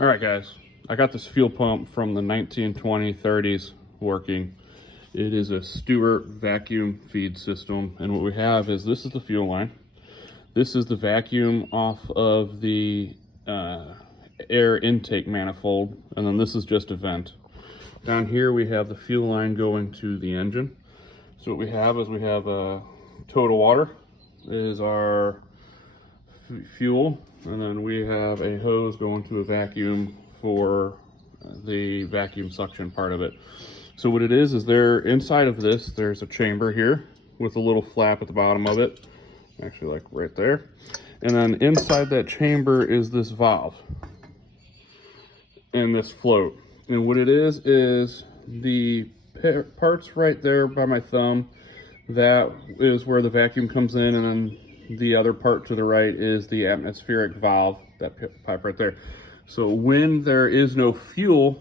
All right, guys, I got this fuel pump from the 1920s, 30s working. It is a Stewart vacuum feed system, and what we have is this is the fuel line. This is the vacuum off of the air intake manifold, and then this is just a vent. Down here we have the fuel line going to the engine. So what we have is we have total water is our fuel, and then we have a hose going to a vacuum for the vacuum suction part of it. So what it is there inside of this, there's a chamber here with a little flap at the bottom of it, actually like right there. And then inside that chamber is this valve and this float. And what it is the parts right there by my thumb, that is where the vacuum comes in, and then the other part to the right is the atmospheric valve, that pipe right there. So when there is no fuel,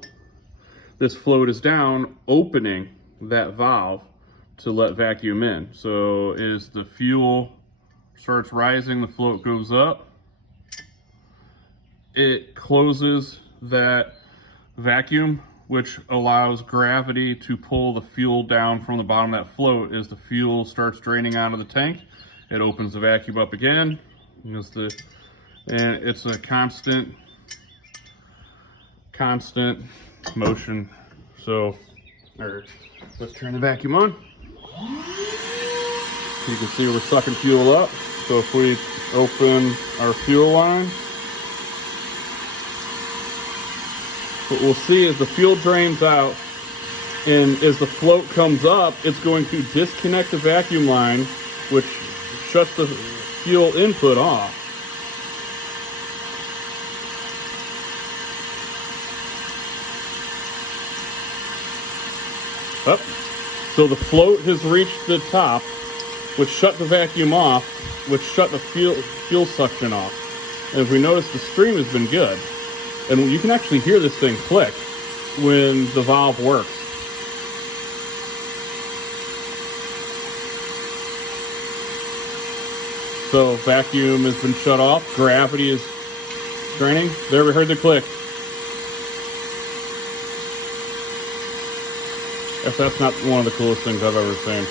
this float is down, opening that valve to let vacuum in. So as the fuel starts rising, the float goes up, it closes that vacuum, which allows gravity to pull the fuel down from the bottom of that float. As the fuel starts draining out of the tank, it opens the vacuum up again. And it's a constant motion. So, let's turn the vacuum on. You can see we're sucking fuel up. So if we open our fuel line, what we'll see is the fuel drains out, and as the float comes up, it's going to disconnect the vacuum line, which shuts the fuel input off. Up. So the float has reached the top, which shut the vacuum off, which shut the fuel suction off. And if we notice, the stream has been good. And you can actually hear this thing click when the valve works. So vacuum has been shut off, gravity is draining. There, we heard the click. If that's not one of the coolest things I've ever seen.